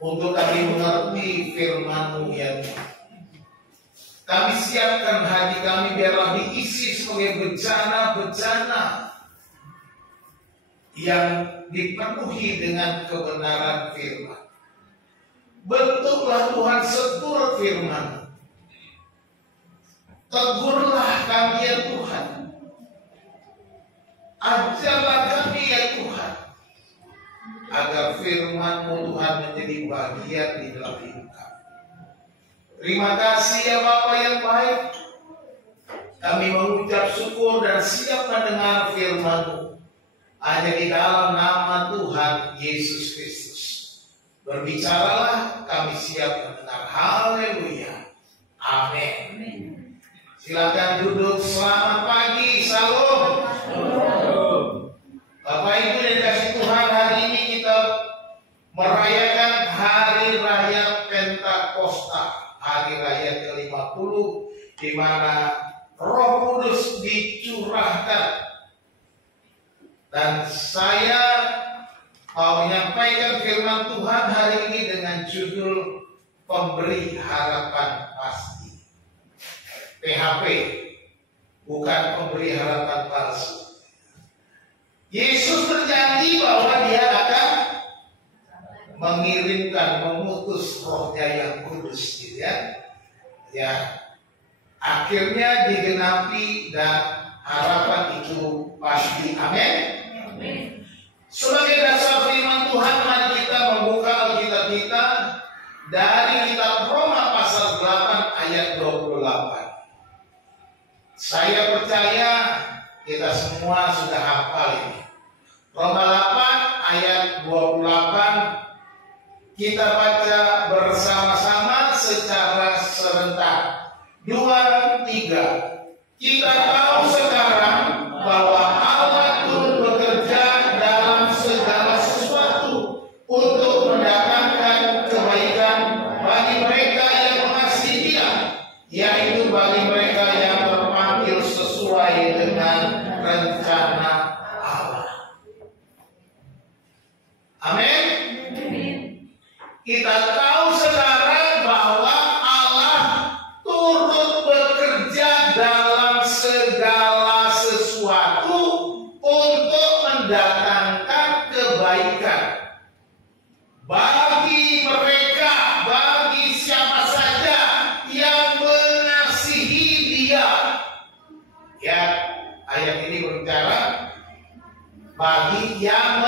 Untuk kami mengerti firman-Mu ya Tuhan. Kami siapkan hati kami biarlah diisi sebagai bejana-bejana yang dipenuhi dengan kebenaran firman. Bentuklah Tuhan seturut firman. Tegurlah kami ya Tuhan. Ajarlah kami ya Tuhan, agar firman-Mu Tuhan menjadi bagian di dalam hidup kami. Terima kasih ya Bapa yang baik. Kami mengucap syukur dan siap mendengar firman-Mu hanya di dalam nama Tuhan Yesus Kristus. Berbicaralah, kami siap mendengar. Haleluya. Amin. Silakan duduk. Selamat pagi. Salam. Bapak Ibu yang dikasihi Tuhan, hari ini kita merayakan Hari Raya Pentakosta, Hari Raya ke-50, di mana Roh Kudus dicurahkan. Dan saya mau menyampaikan firman Tuhan hari ini dengan judul Pemberi Harapan Pasti. PHP, bukan pemberi harapan palsu. Yesus berjanji bahwa Dia akan mengirimkan, mengutus Roh-Nya yang kudus, gitu ya. Ya, akhirnya digenapi dan harapan itu pasti. Amin. Sebagai dasar firman Tuhan, mari kita membuka Alkitab kita dari kitab Roma pasal 8 ayat 28. Saya percaya kita semua sudah hafal ini. Roma 8 ayat 28. Kita baca bersama-sama secara serentak. 2, 3. Kita tahu sekarang bahwa Allah turut bekerja dalam segala sesuatu untuk mendatangkan kebaikan bagi mereka yang mengasihi Dia, yaitu bagi mereka yang terpanggil sesuai dengan rencana Allah. Amin. Kita tahu sekarang bahwa Allah turut bekerja dalam segala sesuatu untuk mendatangkan kebaikan bagi mereka, bagi siapa saja yang mengasihi Dia. Ya, ayat ini berbicara bagi yang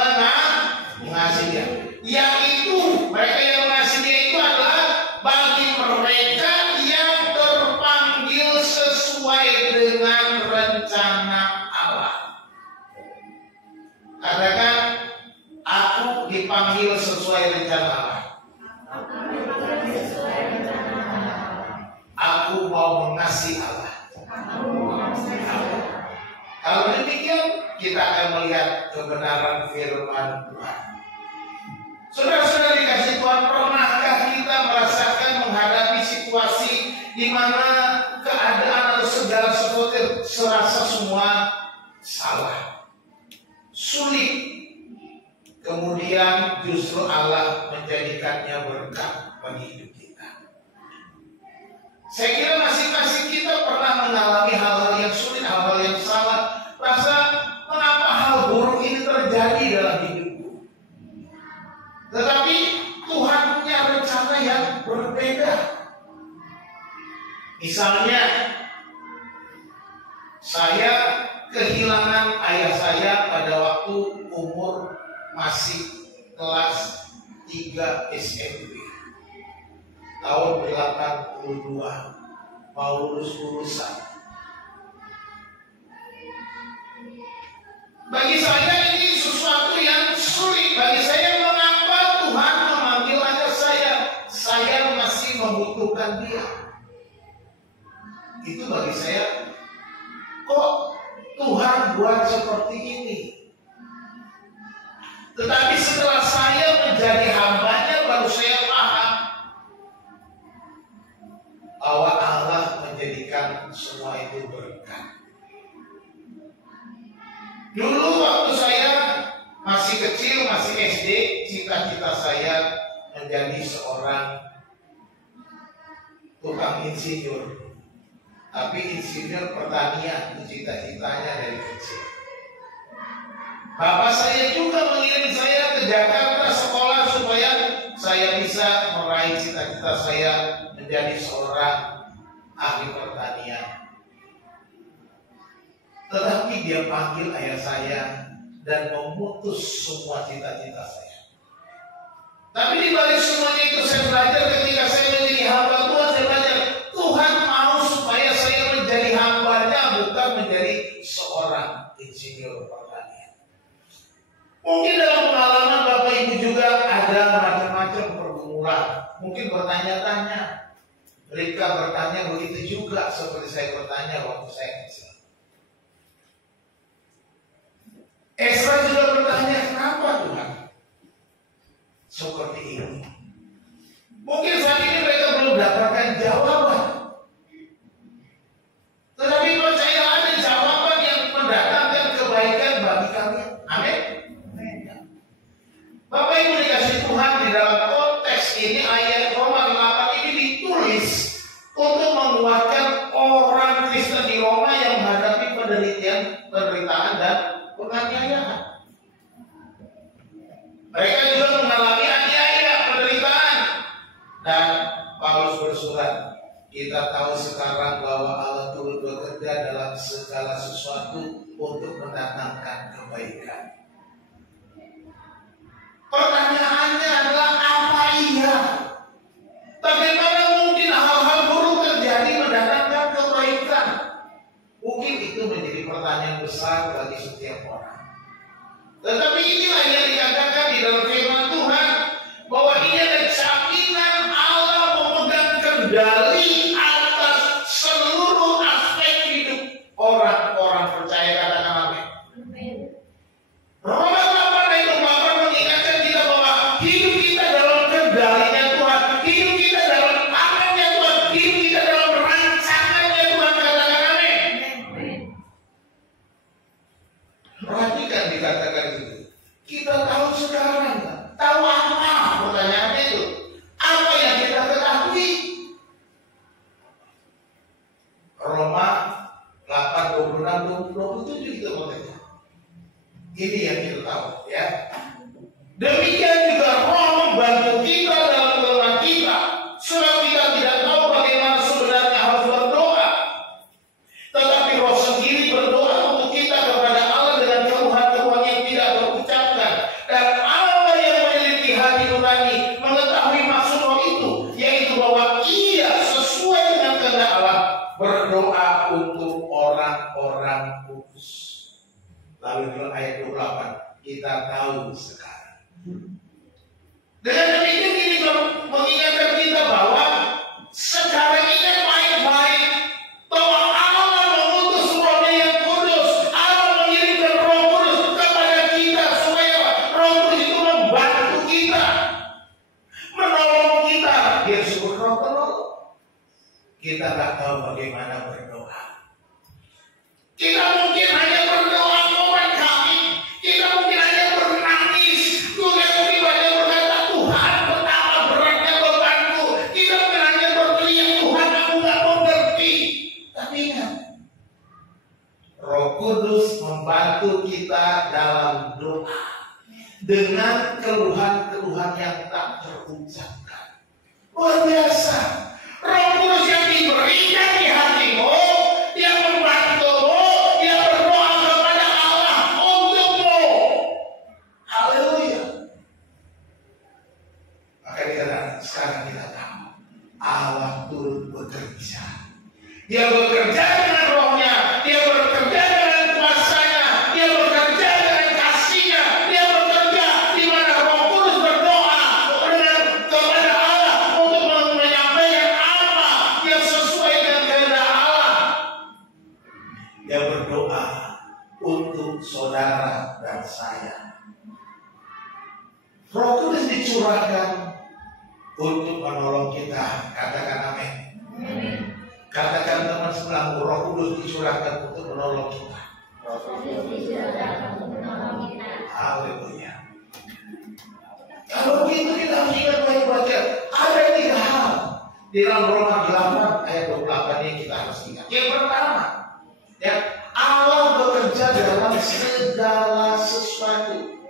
mengasihi Dia. Yaitu mereka yang mengasihi Dia itu adalah bagi mereka yang terpanggil sesuai dengan rencana Allah. Katakan, aku dipanggil sesuai rencana Allah. Aku mau mengasihi Allah. Kalau demikian, kita akan melihat kebenaran firman Tuhan. Saudara-saudara dikasih Tuhan, pernahkah kita merasakan menghadapi situasi di mana keadaan atau segala sesuatu serasa semua salah, sulit, kemudian justru Allah menjadikannya berkat bagi hidup kita? Saya kira masing-masing kita pernah mengalami hal-hal yang sulit, hal-hal yang salah. Rasa mengapa hal buruk ini terjadi dalam hidupku? Tetapi Tuhan punya rencana yang berbeda. Misalnya, saya kehilangan ayah saya pada waktu umur masih kelas 3 SMP. Tahun 82 mau lulusan. Bagi saya ini sesuatu yang sulit. Bagi saya, mengapa Tuhan memanggil anak saya? Saya masih membutuhkan dia. Itu bagi saya, kok Tuhan buat seperti ini? Tetapi setelah saya menjadi hambanya, baru saya paham bahwa Allah menjadikan semua itu berkat. Dulu waktu saya masih kecil, masih SD, cita-cita saya menjadi seorang tukang insinyur. Tapi insinyur pertanian itu cita-citanya dari kecil. Bapak saya juga mengirim saya ke Jakarta sekolah supaya saya bisa meraih cita-cita saya menjadi seorang ahli pertanian. Tetapi dia panggil ayah saya dan memutus semua cita-cita saya. Tapi di balik semuanya itu saya belajar, ketika saya menjadi hamba Tuhan, saya belajar Tuhan mau supaya saya menjadi hambanya, bukan menjadi seorang insinyur pertanian. Mungkin dalam pengalaman Bapak Ibu juga ada macam-macam pergumulan. Mungkin bertanya-tanya. Rika bertanya begitu juga seperti saya bertanya waktu saya kecil. Esra juga bertanya, kenapa Tuhan seperti ini? Mungkin saat ini mereka belum dapatkan jawaban. Tetapi percaya ada jawaban yang mendatangkan kebaikan bagi kami. Amin. Bapak Ibu dikasih Tuhan, di dalam konteks ini ayat Roma 8 ini ditulis untuk menguatkan orang Kristen di Roma yang menghadapi penderitaan dan penganiayaan. Mereka juga mengalami aniaya, penderitaan. Dan Paulus bersurat, kita tahu sekarang bahwa Allah turut bekerja dalam segala sesuatu untuk mendatangkan kebaikan. Pertanyaannya adalah apa iya? Bagaimana mungkin hal-hal buruk terjadi mendatangkan kebaikan? Mungkin itu menjadi pertanyaan besar bagi setiap orang. Tetapi inilah yang dikatakan di dalam firman Tuhan, bahwa ini ada jaminan Allah memegang kendali atas seluruh aspek hidup orang-orang percaya. Katakan amin. Roma 8 itu bahkan mengingatkan kita bahwa hidup kita dalam kendalinya Tuhan, hidup kita dalam tangannya Tuhan, hidup kita dalam rancangannya Tuhan. Katakan amin. Perhatikan dikatakan itu. Kita tahu sekarang, tahu apa? Pertanyaannya itu, apa yang kita ketahui? Roma 8, 26, 27 itu maksudnya. Ini yang kita tahu, ya. Demikian juga Roh membantu kita dalam kelemahan kita, sebab kita tidak tahu bagaimana sebenarnya harus berdoa. Tetapi Roh sendiri berdoa untuk kita kepada Allah dengan keluhan-keluhan yang tidak terucapkan. Dan Allah yang memiliki hati nurani mengetahui maksud Roh itu, yaitu bahwa Ia sesuai dengan kehendak Allah berdoa untuk orang-orang kudus. Lalu di ayat 28 kita tahu sekarang. Dengan demikian ini mengingatkan kita bahwa sekarang ini baik-baik bahwa Allah mengutus Roh-Nya yang kudus. Allah mengirimkan Roh Kudus kepada kita supaya Roh Kudus itu membantu kita, menolong kita. Dia suruh Roh penolong. Kita tak tahu bagaimana berdoa. Kita mungkin hanya berdoa Tuhan kami. Kita mungkin hanya bernangis. Tuhan pribadi berkata, Tuhan betapa beratnya bebanku. Kita mungkin hanya berteriak, Tuhan aku gak mengerti. Tapi ingat, Roh Kudus membantu kita dalam doa dengan keluhan-keluhan yang tak terucapkan. Luar biasa. Roh Kudus yang diberikan di hatimu, yang membantumu, yang berdoa kepada Allah untukmu. Haleluya. Dia bekerja dengan rohnya, dia bekerja dengan kuasanya, dia bekerja dengan kasihnya, dia bekerja di mana Roh Kudus berdoa kepada Allah untuk menyampaikan apa yang sesuai dengan kehendak Allah. Dia berdoa untuk saudara dan saya. Roh Kudus dicurahkan untuk menolong kita. Katakan amin. Katakan teman sebelahmu, Roh Kudus dicurahkan untuk menolong kita. Haleluya. Kalau begitu kita harus ingat baik-baik. Ada 3 hal di dalam Roma 8 ayat 28 yang kita harus ingat. Yang pertama, ya, Allah bekerja dalam segala sesuatu.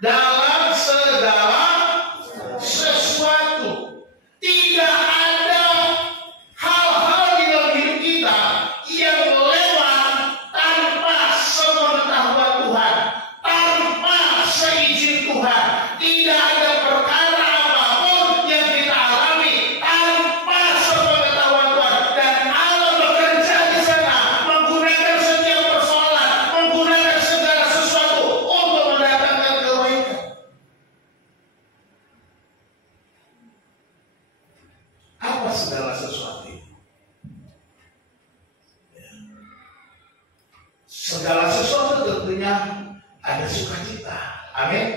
Dalam segala sesuatu. Tidak ada hal-hal di dalam hidup kita yang lewat tanpa sepengetahuan Tuhan, tanpa seizin Tuhan. Tidak ada perkara apapun yang kita alami tanpa sepengetahuan Tuhan. Dan Allah bekerja di sana, menggunakan setiap persoalan, menggunakan segala sesuatu untuk mendatangkan kebaikan. Apa segala sesuatu itu? Segala sesuatu tentunya ada sukacita. Amin.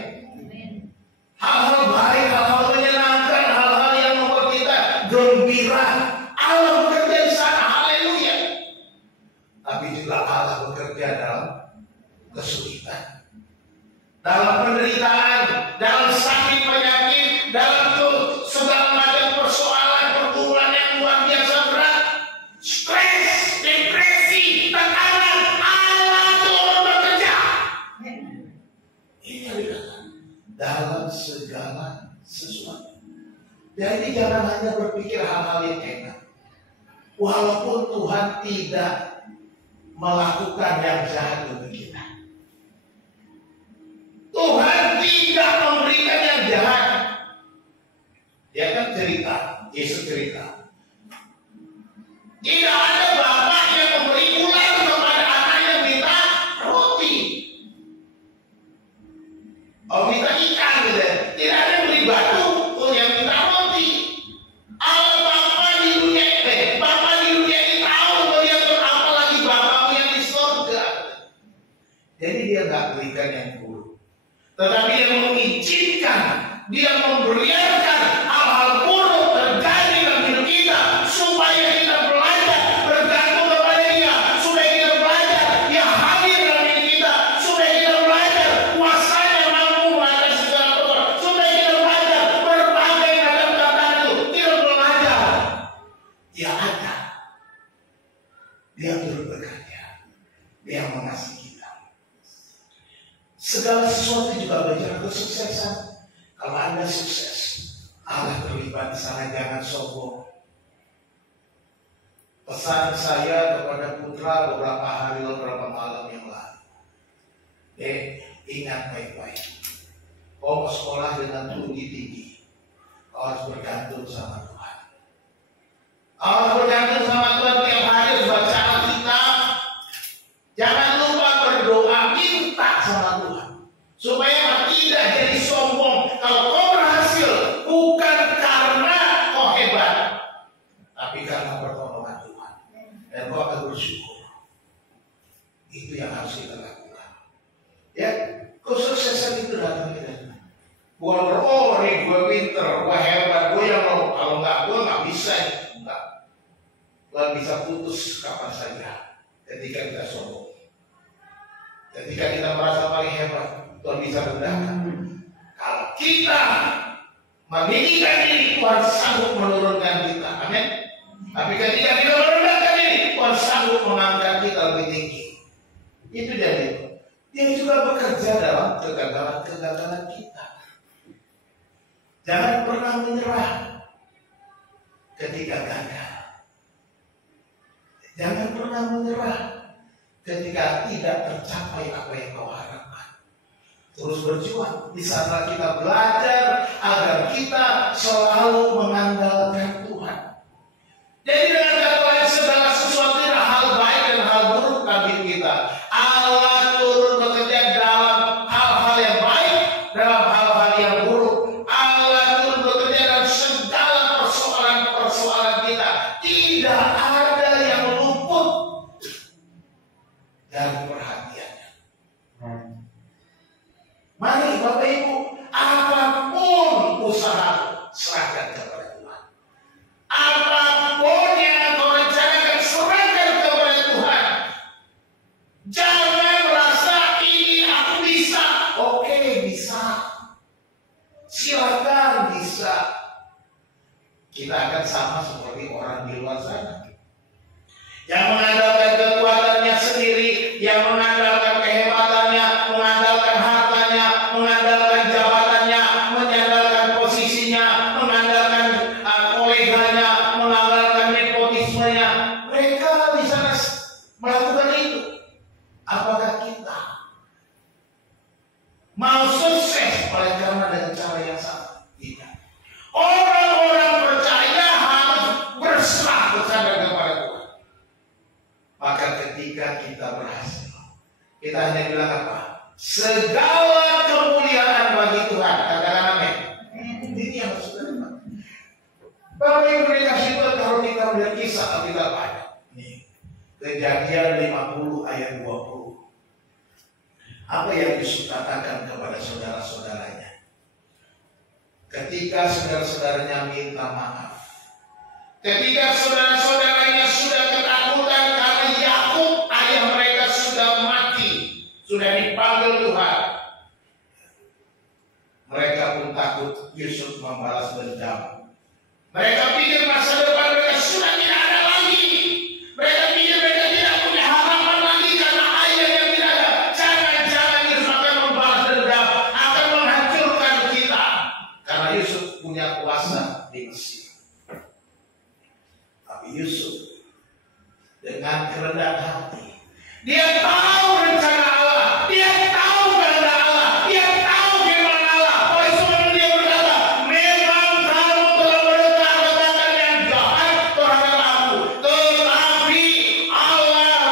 Hal-hal baik, hal-hal menyenangkan, hal-hal yang membuat kita gembira. Allah bekerja di sana. Haleluya. Tapi juga Allah bekerja dalam kesulitan, dalam penderitaan, dalam sakit penyakit, dalam segala macam persoalan, pergumulan yang luar biasa berat, stres, depresi, tekanan. Allah turun bekerja. Ini yang dikatakan dalam segala sesuatu. Jadi jangan hanya berpikir hal-hal yang enak. Walaupun Tuhan tidak melakukan yang jahat untuk kita, Tuhan tidak memberikan yang jahat. Dia kan cerita, Yesus cerita, tidak ada bapak yang memberi ular kepada anak yang minta roti. Oh, minta ikan gitu. Tidak ada yang beri batu untuk yang minta roti. Allah Bapa di dunia ini, Bapa di dunia ini tahu melihat apalagi Bapamu yang di surga. Jadi dia nggak berikan yang buruk, tetapi dia mengizinkan, dia membiarkan hal-hal buruk terjadi dalam hidup kita supaya kita belajar bergantung kepada Dia, supaya kita belajar Dia hadir dalam hidup kita, supaya kita belajar kuasanya mampu mengatasi segala perkara, supaya kita belajar berbagai macam tantangan itu. Kita belajar Dia ada, Dia turut bekerja, Dia mengasihi kita. Segala sesuatu juga bicara kesuksesan. Kalau Anda sukses, Allah terlibat di sana, jangan sombong. Pesan saya kepada putra beberapa hari lalu, beberapa malam yang lalu. Ingat baik-baik. Kau mau sekolah dengan tinggi, kau harus bergantung sama Tuhan. Kau harus bergantung sama Tuhan tiap hari, harus baca Alkitab. Jangan lupa berdoa, minta sama Tuhan, supaya tidak jadi sombong. Kalau kau berhasil, bukan karena kau hebat, tapi karena pertolongan Tuhan. Dan kau akan bersyukur. Itu yang harus kita lakukan. Ya, kesuksesan itu datang dari mana? Bukan oh nih gue pinter, gue hebat, gue yang mau. Kalau nggak, gue nggak bisa. Enggak. Tuhan bisa putus kapan saja ketika kita sombong. Ketika kita merasa paling hebat, Tuhan bisa rendahkan. Kalau kita meninggikan diri, Tuhan sanggup menurunkan kita. Amin. Tapi ketika kita merendahkan diri, Tuhan sanggup mengangkat kita lebih tinggi. Itu jadi. Dia juga bekerja dalam kegagalan-kegagalan kita. Jangan pernah menyerah ketika gagal. Jangan pernah menyerah ketika tidak tercapai apa yang kau harapkan. Terus berjuang. Di sana kita belajar agar kita selalu mengandalkan Tuhan. Allah turut bekerja dalam hal-hal yang baik, dalam hal-hal yang buruk. Allah turut bekerja dalam segala persoalan-persoalan kita. Tidak ada yang luput dari perhatiannya. Mari Bapak Ibu, apapun usaha, serahkan kepada Tuhan. Apapun yang kau rencanakan, serahkan kepada Tuhan. Jangan merasa ini aku bisa. Oke, bisa. Silakan bisa. Kita akan sama seperti orang di luar sana yang mengandalkan kekuatannya sendiri, yang mengandalkan kehebatannya, mengandalkan hartanya, mengandalkan jabatannya, mengandalkan posisinya, mengandalkan koleganya, mengandalkan nepotismenya. Mereka di sana melakukan itu. Apakah kita mau sukses oleh karena dengan cara yang sama? Tidak. Orang-orang percaya harus berserah bersandar kepada Tuhan. Maka ketika kita berhasil, kita hanya bilang apa? Segala kemuliaan bagi Tuhan. Katakan amin. Ini yang harus kita dapat. Bapak Ibu dikasih Tuhan, kalau kita melihat kisah Alkitab ada. Kejadian 50 ayat 20. Apa yang Yusuf katakan kepada saudara-saudaranya? Ketika saudara-saudaranya minta maaf. Ketika saudara-saudaranya sudah ketakutan karena Yakub ayah mereka sudah mati, sudah dipanggil Tuhan. Mereka pun takut Yusuf membalas dendam. Mereka pikir masa depan mereka sudah tidak ada lagi. Mereka pikir mereka tidak punya harapan lagi karena ayah yang tidak ada. Jangan-jangan Yusuf akan membalas dendam, akan menghancurkan kita. Karena Yusuf punya kuasa di Mesir. Tapi Yusuf dengan kerendahan hati, dia tahu rencana Allah, dia tahu kehendak Allah, dia tahu firman Allah. Oleh sebab itu dia berkata, memang kamu telah berkata-kata yang jahat terhadap aku, tetapi Allah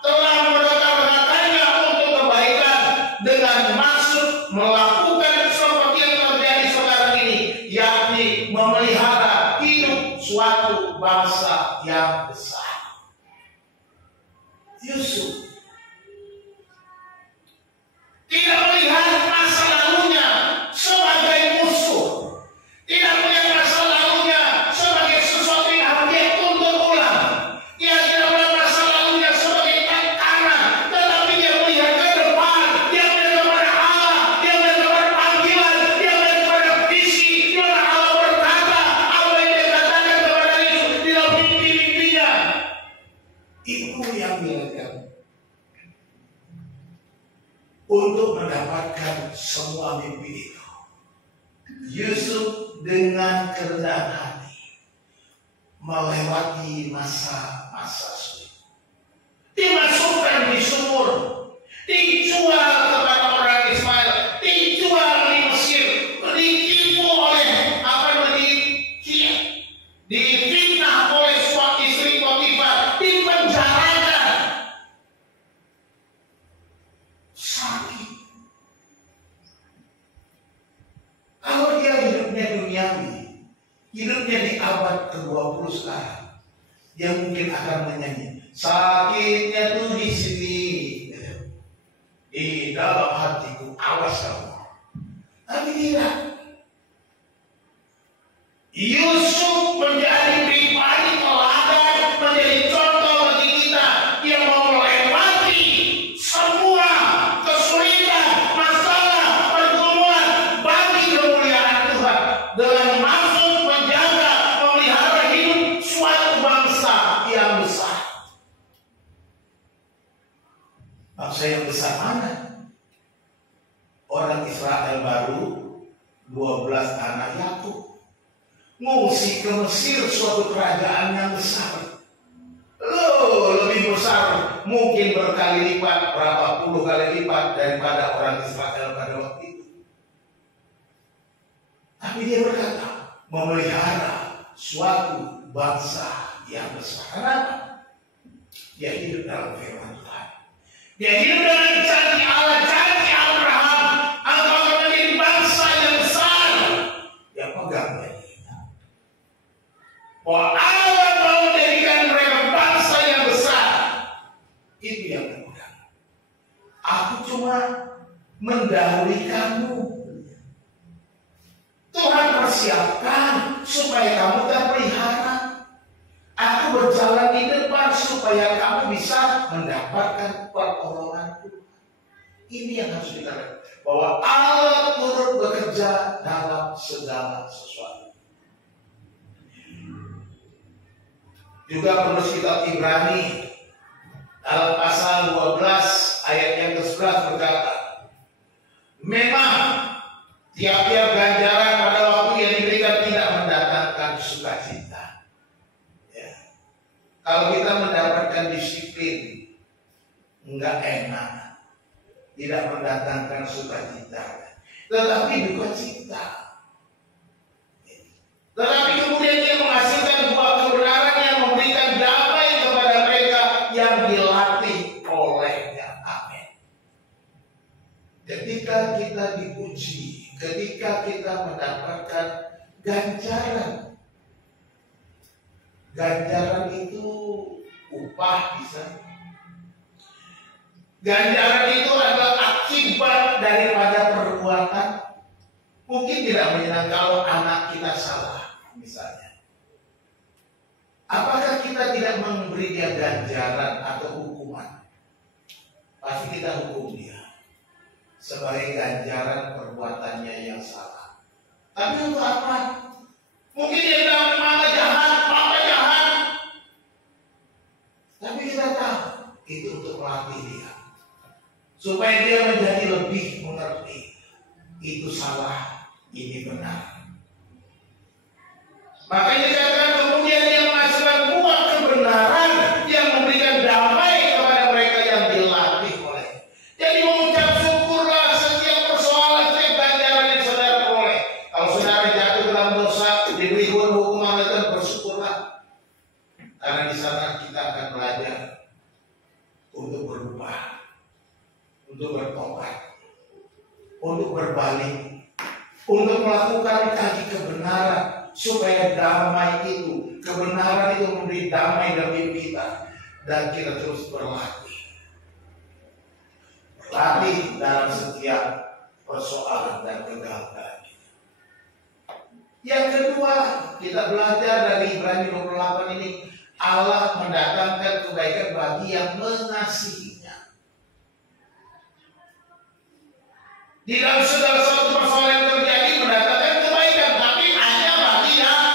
telah berkata-katanya untuk kebaikan dengan maksud melakukan seperti yang terjadi sekarang ini, yakni memelihara hidup suatu bangsa yang besar. Yusuf tidak melihat masa lalunya sebagai musuh, tidak melihat masa lalunya sebagai sesuatu yang harus dia tuntut ulang. Dia tidak melihat masa lalunya sebagai tantangan, tetapi dia melihat ke depan. Dia melihat kepada Allah, dia melihat kepada panggilan, dia melihat kepada visi. Di mana Allah berkata, apa yang dia katakan kepada Yusuf di dalam mimpi-mimpinya. Itu yang dilakukan untuk mendapatkan semua mimpi itu. Yusuf dengan kerendahan hati melewati masa-masa sulit. Dimasukkan di sumur, dijual kepada orang Ismail, dijual di Mesir, ditipu oleh difitnah oleh suami istri Potifar, dipenjarakan. Sakit. Kalau dia hidupnya duniawi, hidupnya di abad ke-20 sekarang, dia mungkin akan menyanyi, sakitnya tuh di sini, di dalam hatiku, awas kamu. Tapi tidak. Yusuf menjadi pribadi teladan, menjadi contoh bagi kita yang mau melewati semua kesulitan, masalah, pergumulan bagi kemuliaan Tuhan dengan maksud menjaga, memelihara hidup suatu bangsa yang besar. Bangsa yang besar mana? Orang Israel baru 12 anak Yakub ngungsi ke Mesir, suatu kerajaan yang besar. Lebih besar, mungkin berkali lipat, berapa puluh kali lipat daripada orang Israel pada waktu itu. Tapi dia berkata, memelihara suatu bangsa yang besar. Kenapa? Dia hidup dalam firman Tuhan. Dia hidup dengan janji Allah, janji Abraham, engkau akan menjadi bangsa yang besar. Dia pegang janji kita. Bahwa Allah mau menjadikan mereka bangsa yang besar. Itu yang pegang. Aku cuma mendahului kamu. Tuhan persiapkan supaya kamu terpelihara. Aku berjalan di depan supaya kamu bisa mendapatkan pertolongan Tuhan. Ini yang harus kita lihat, bahwa Allah turut bekerja dalam segala sesuatu. Juga penulis kitab Ibrani dalam pasal 12 ayat yang ke-11 berkata, memang tiap-tiap ganjaran pada waktu yang diberikan tidak mendatangkan sukacita. Ya. Kalau kita mendapatkan disiplin, enggak enak, tidak mendatangkan sukacita, tetapi duka cita. Tetapi kemudian dia menghasilkan buah kebenaran yang memberikan damai kepada mereka yang dilatih olehnya. Amin. Ketika kita dipuji, ketika kita mendapatkan ganjaran, ganjaran itu upah bisa. Ganjaran itu adalah akibat daripada perbuatan. Mungkin tidak menyenangkan kalau anak kita salah, misalnya. Apakah kita tidak memberi dia ganjaran atau hukuman? Pasti kita hukum dia sebagai ganjaran perbuatannya yang salah. Tapi untuk apa? Mungkin dia bilang mama jahat. Tapi kita tahu itu untuk melatih dia, supaya dia menjadi lebih mengerti. Itu salah, ini benar. Makanya dikatakan kemudian dia menghasilkan buah kebenaran yang memberikan damai kepada mereka yang dilatih oleh. Jadi mengucap syukurlah setiap persoalan, setiap ganjaran yang saudara peroleh. Kalau saudara jatuh dalam dosa, diberi hukuman, dan bersyukurlah. Karena di sana kita akan belajar untuk berubah, untuk bertobat, untuk berbalik, untuk melakukan kaki kebenaran, supaya damai itu, kebenaran itu memberi damai dalam hidup kita, dan kita terus berlatih dalam setiap persoalan dan kegagalan kita. Yang kedua, kita belajar dari Ibrani 28 ini, Allah mendatangkan kebaikan bagi yang mengasihinya. Di dalam segala suatu persoalan yang terjadi mendatangkan kebaikan, tapi hanya bagi yang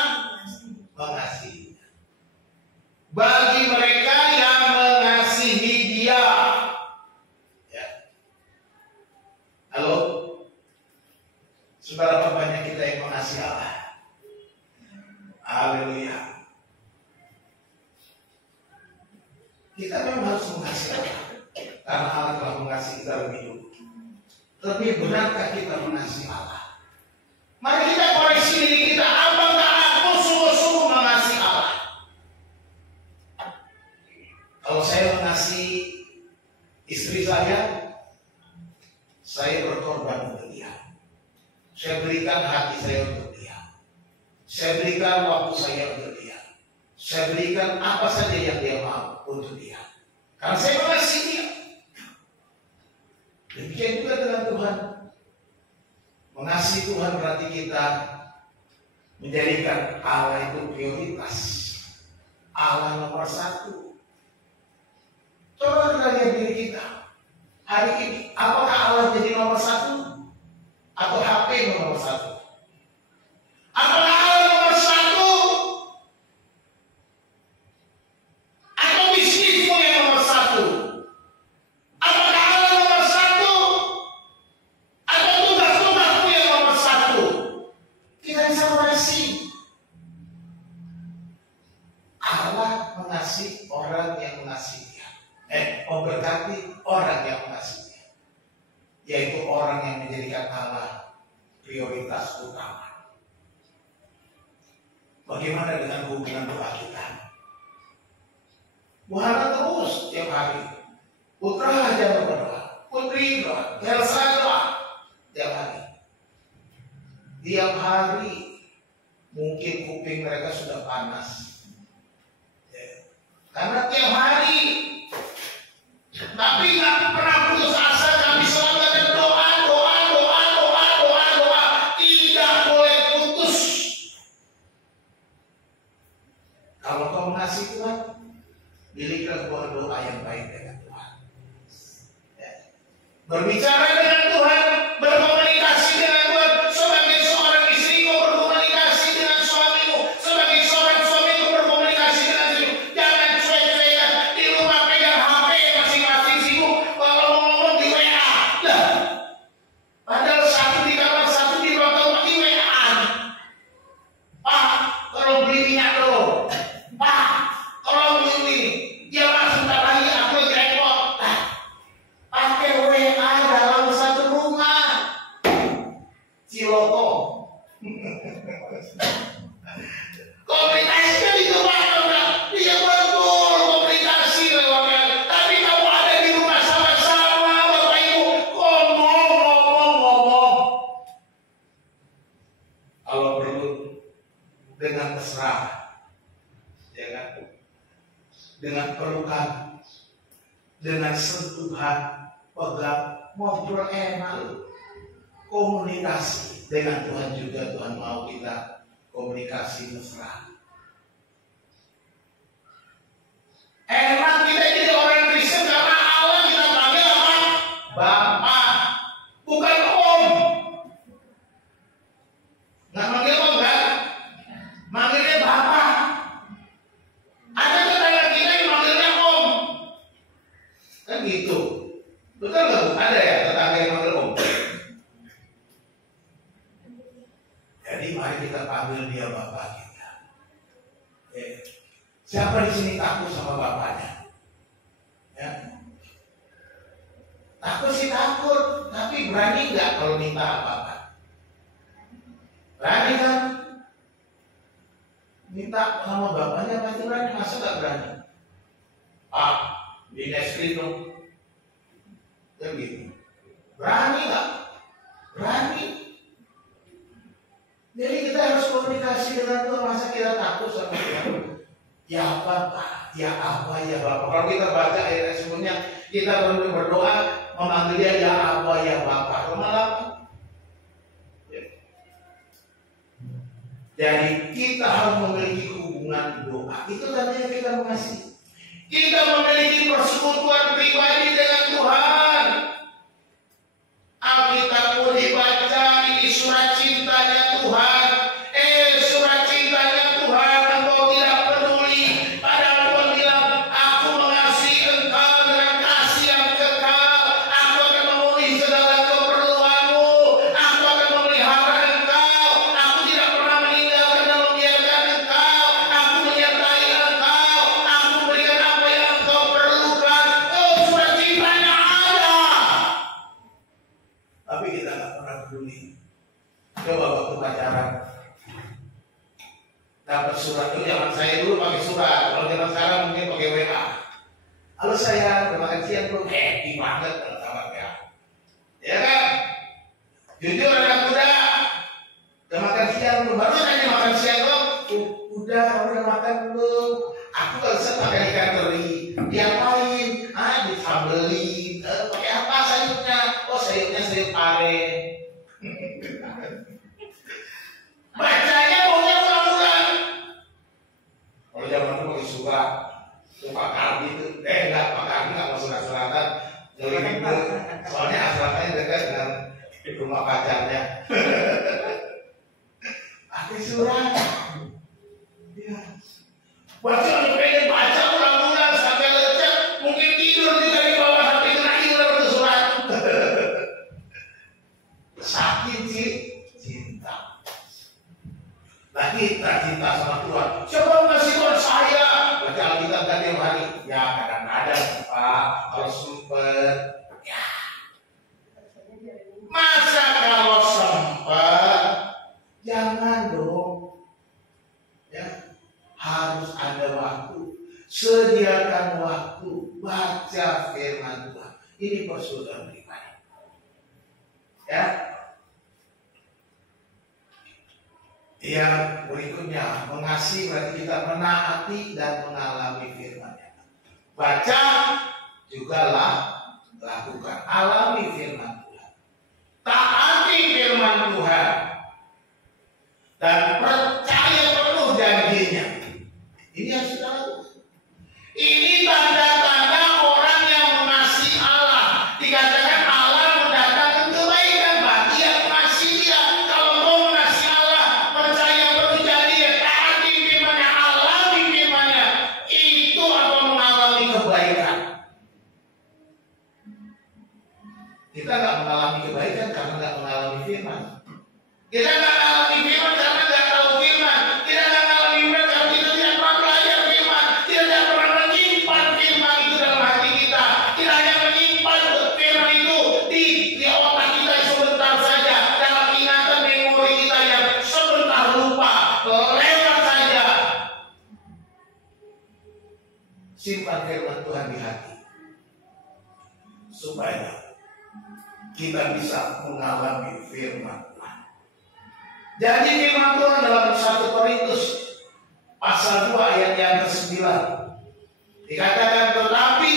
mengasihinya. Bagi mereka yang mengasihi Dia. Ya. Halo? Seberapa banyak kita yang mengasihi Allah? Haleluya. Kita memang harus mengasihi Allah, karena Allah telah mengasihi kita lebih dulu. Tapi benarkah kita mengasihi Allah? Mari kita koreksi diri kita. Apakah aku sungguh-sungguh mengasihi Allah? Kalau saya mengasihi istri saya berkorban untuk dia. Saya berikan hati saya untuk dia. Saya berikan waktu saya untuk dia. Saya berikan apa saja yang dia mau untuk dia. Karena saya mengasihi dia. Demikian juga dengan Tuhan. Mengasihi Tuhan berarti kita menjadikan Allah itu prioritas, Allah nomor satu. Coba kita lihat diri kita hari ini, apakah Allah jadi nomor satu atau HP nomor satu? Apakah Allah nomor satu atau bisnismu yang nomor satu? Apakah Allah nomor satu atau tugas-tugasmu yang nomor satu? Kita bisa mengasihi. Allah mengasihi orang yang mengasihi Dia. Memberkati orang yang mengasihi Dia, yaitu orang yang menjadikan Allah prioritas utama. Bagaimana dengan hubungan doa kita? Muhammad terus tiap hari Putra jangan berdoa, putri doa, Elsa doa tiap hari. Tiap hari mungkin kuping mereka sudah panas, ya. Karena tiap hari. Tapi nggak pernah putus asa, kami selalu ada doa. Tidak boleh putus. Kalau kau mengasihi Tuhan, pilihlah doa yang baik dengan Tuhan. Ya. Berbicara dengan Tuhan, berkomunikasi dengan Tuhan. Sebagai seorang istri, kau berkomunikasi dengan suamimu. Sebagai seorang suami, kau berkomunikasi dengan istrimu. Jangan cuek-cuekan di rumah pegang HP masing-masing sibuk. Kalau ngomong di WA, lah. Padahal satu di kamar, satu di ruang tamu di WA. Pak, tolong beli minyak dulu. Pak, tolong ini. Dia langsung tak lagi, aku lagi repot. Pakai WA dalam satu rumah. Ciloko. Komunikasinya di rumah, dia betul komunikasi lewatnya. Tapi kamu ada di rumah sama-sama, Bapak Ibu, ngomong. Kalau perlu dengan mesra, ya kan? Dengan pelukan, dengan sentuhan, pegang, ngobrol enak. Komunikasi dengan Tuhan juga, Tuhan mau kita komunikasi mesra. Enak kita jadi orang Kristen karena Allah kita panggil apa? Bapak, bukan Om. Nggak manggil Om kan? Manggilnya Bapak. Ada tetangga kita yang manggilnya Om. Kan gitu. Betul nggak? Ada ya tetangga yang manggil Om. Jadi mari kita panggil dia Bapak kita. Siapa di sini takut sama bapaknya? Ya. Takut sih takut, tapi berani nggak kalau minta apa-apa? Berani kan? Minta sama bapaknya pasti berani, masa nggak berani? Ah, di Nestle dong. Ya gitu. Berani nggak? Berani. Jadi kita harus komunikasi dengan Tuhan, masa kita takut sama Tuhan? Ya Bapak, ya apa ya Bapak. Kalau kita baca ayat sebelumnya, kita berdoa memanggil dia ya apa ya Bapak. Malah, ya. Jadi kita harus memiliki hubungan doa. Itu tadinya kita mengasihi. Kita memiliki persekutuan pribadi dengan Tuhan. Alkitab pun dibaca, ini surat cintanya Tuhan. Surat cintanya Tuhan, engkau tidak peduli. Padahal Tuhan bilang, aku mengasihi engkau dengan kasih yang kekal. Aku akan memenuhi segala keperluanmu. Aku akan memelihara engkau. Aku tidak pernah meninggalkan dan membiarkan engkau. Aku menyertai engkau. Aku memberikan apa yang engkau perlukan. Surat cintanya ada. Tapi kita nggak pernah peduli. Coba waktu pacaran dapat surat itu, zaman saya dulu pakai surat. Kalau zaman sekarang mungkin pakai WA. Halo saya, terima kasih ya bro. Happy banget kalau sama ya. Ya kan? Jujur anak muda, udah makan siang belum? Baru aja makan siang bro. Udah makan belum? Aku kalau bisa pakai ikan teri. Diapain? Disambelin. Pakai apa sayurnya? Oh sayurnya sayur pare. Bacanya maunya ulang-ulang. Kalau zaman itu pakai surat, Pak Kardi itu, enggak, Pak Kardi nggak mau surat-suratan. Soalnya asrama dekat dengan rumah pacarnya. Pakai surat. Ya. Baca pengen baca ulang-ulang sampai lecet, mungkin tidur juga di bawah sampai kena udah surat. Sakit sih, cinta. Nah kita cinta sama Tuhan. Siapa ngasih Tuhan saya? Baca Alkitab tadi yang hari. Ya kadang-kadang Pak, kalau sempet. Ya. Masa kalau sempet, jangan dong. Ya, harus ada waktu. Sediakan waktu baca firman Tuhan. Ini persaudaraan pribadi. Ya. Yang berikutnya, mengasihi berarti kita menaati dan mengalami firman-Nya. Baca juga lakukan, alami firman Tuhan. Taati firman Tuhan dan percaya penuh janjinya. Ini yang kita lakukan. Ini tanda-tanda orang yang mengasihi Allah. Dikatakan Allah mendatangkan kebaikan bagi yang mengasihi Dia. Kalau kau mengasihi Allah, percaya penuh janjinya, taati firman-Nya, alami firman-Nya, itu akan mengalami kebaikan. Kita nggak mengalami kebaikan karena nggak mengalami firman. Kita nggak mengalami firman karena nggak tahu firman. Kita nggak mengalami firman karena kita tidak pernah belajar firman. Kita tidak pernah menyimpan firman itu dalam hati kita. Kita hanya menyimpan firman itu di otak kita sebentar saja, dalam ingatan memori kita yang sebentar lupa, lewat saja. Simpan firman Tuhan di hati supaya kita bisa mengalami firman Tuhan. Jadi firman Tuhan dalam 1 Korintus pasal 2 ayat yang ke-9 dikatakan, tetapi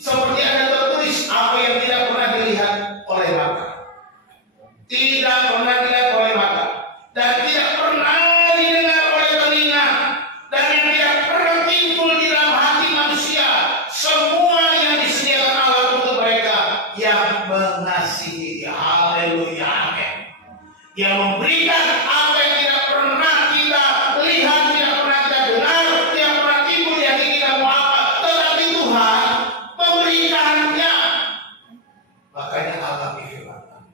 seperti ada tertulis, apa yang tidak pernah dilihat oleh mata, tidak pernah dilihat oleh mata, dan tidak pernah didengar oleh telinga, dan yang tidak pernah timbul di dalam hati manusia, semua yang disediakan Allah untuk mereka yang mengasihi Dia. Haleluya, amin. Yang memberikan apa yang tidak pernah kita lihat, tidak pernah kita dengar, tidak pernah timbul di hati kita mau apa, tetapi Tuhan memberikannya. Makanya alami firman.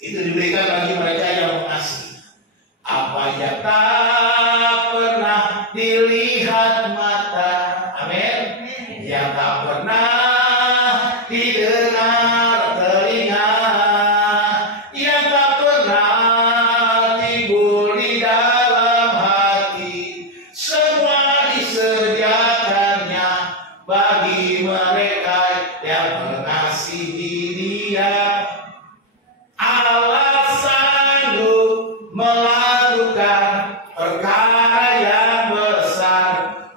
Itu diberikan bagi mereka yang mengasihi. Apa yang tak pernah dilihat mata, amin, yang tak pernah didengar telinga, yang tak pernah timbul di dalam hati, semua disediakannya bagi mereka yang mengasihi Dia. Allah sanggup melakukan perkara yang besar,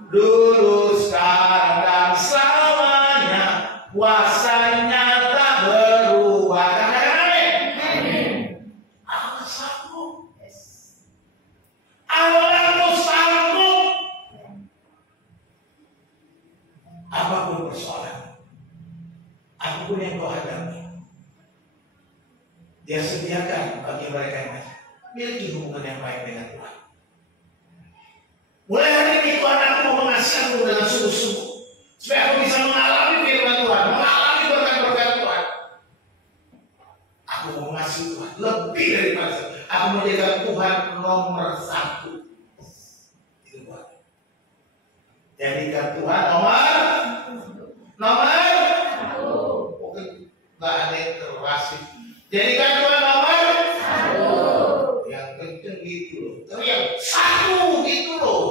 dulu, sekarang, dan selamanya. Kuasanya tak berubah. Amin. Allah sanggup. Allah sanggup. Apapun persoalan, apapun yang kau hadapi, Dia sediakan bagi mereka yang miliki hubungan yang baik dengan Tuhan. Mulai hari ini Tuhan, aku mau mengasihimu dengan sungguh-sungguh, supaya aku bisa mengalami firman Tuhan, mengalami berkat-berkat Tuhan. Aku mau mengasihi Tuhan lebih daripada itu. Aku menjadikan Tuhan nomor 1. Itu Tuhan. Jadikan Tuhan nomor 1. Mungkin nggak ada yang terasi. Jadikan Tuhan nomor 1. Yang kenceng gitu loh. Teriak 1 gitu loh.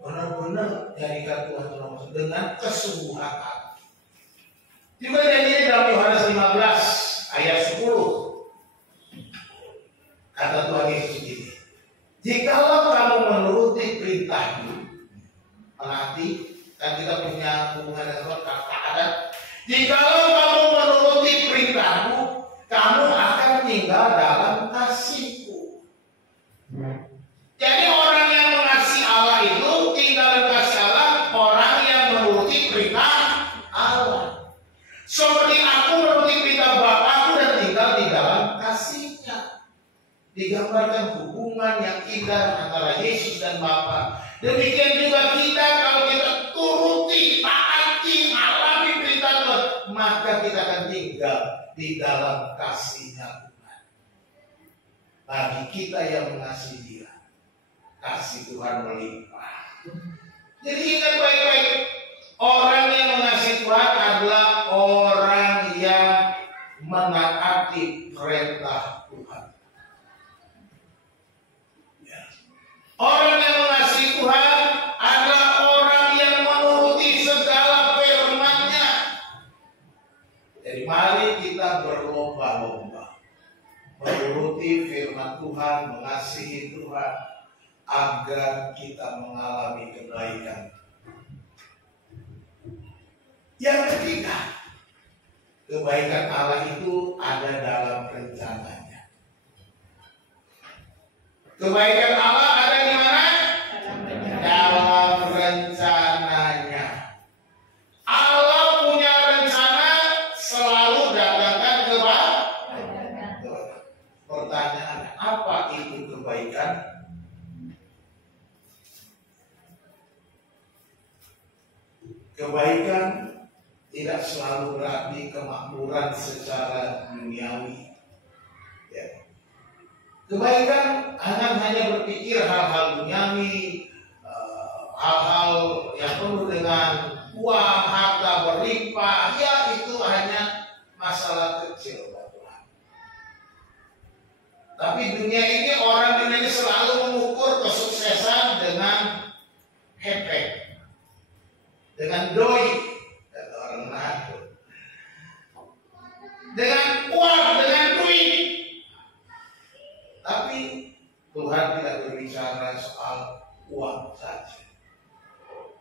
Benar-benar jadikan Tuhan nomor 1 dengan kesungguhan hati. Juga janjinya dalam Yohanes 15 ayat 10. Kata Tuhan Yesus begini, jikalau kamu menuruti perintahku, menanti, kan kita punya hubungan dengan Tuhan, kata ada, jikalau kamu menuruti perintahku, kamu akan tinggal dalam kasihku. Jadi orang yang mengasihi Allah itu tinggal dalam kasih Allah, orang yang menuruti perintah Allah. Seperti aku menuruti perintah Bapakku dan tinggal di dalam kasih-Nya. Digambarkan hubungan yang indah antara Yesus dan Bapa. Demikian juga kita, kalau kita turuti, taati, alami perintah Tuhan, maka kita akan tinggal di dalam kasih-Nya Tuhan. Bagi kita yang mengasihi Dia, kasih Tuhan melimpah. Jadi ingat baik-baik, orang yang mengasihi Tuhan adalah orang yang menaati perintah Tuhan. Ya. Orang yang mengasihi Tuhan adalah orang yang menuruti segala firman-Nya. Jadi mari kita berlomba-lomba menuruti firman Tuhan, mengasihi Tuhan, agar kita mengalami kebaikan. Yang ketiga, kebaikan Allah itu ada dalam rencananya. Kebaikan Allah ada di mana? Dalam rencananya. Allah punya rencana selalu datangkan kebaikan. Pertanyaan, apa itu kebaikan? Kebaikan tidak selalu berarti kemakmuran secara duniawi. Ya. Kebaikan hanya berpikir hal-hal duniawi, hal-hal yang penuh dengan uang, harta berlimpah. Ya, itu hanya masalah kecil buat Tuhan. Tapi dunia ini, orang dunia ini selalu mengukur kesuksesan dengan hepek, dengan doi, kata orang Manado, dengan uang, dengan duit. Tapi Tuhan tidak berbicara soal uang saja.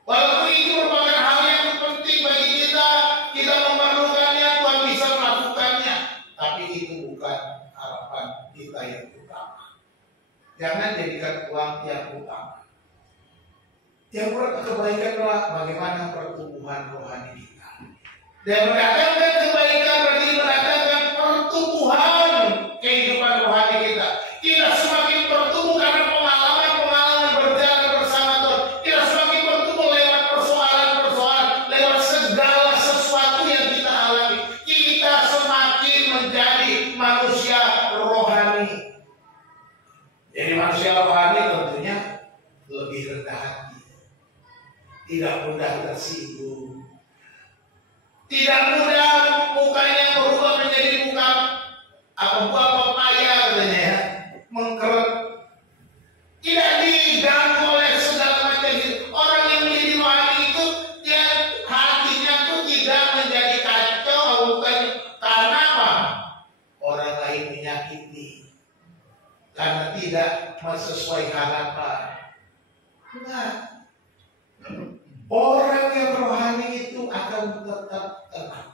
Walaupun itu merupakan hal yang penting bagi kita, kita memerlukannya, Tuhan bisa melakukannya. Tapi itu bukan harapan kita yang utama. Jangan jadikan uang yang utama. Yang kebaikan adalah bagaimana pertumbuhan rohani kita. Dan mendatangkan kebaikan berarti mendatangkan pertumbuhan kehidupan rohani kita. Kita semakin bertumbuh karena pengalaman-pengalaman berjalan bersama Tuhan. Kita semakin bertumbuh lewat persoalan-persoalan, lewat segala sesuatu yang kita alami. Kita semakin menjadi manusia rohani. Jadi manusia rohani tentunya lebih rendah hati, tidak mudah tersinggung, tidak mudah mukanya berubah menjadi muka buah pepaya katanya ya, mengkeret, tidak diganggu oleh segala macam itu. Orang yang menjadi rohani itu dia hatinya tuh tidak menjadi kacau, bukan karena apa? Orang lain menyakiti, karena tidak sesuai harapan. Nah, orang yang rohani itu akan tetap tenang.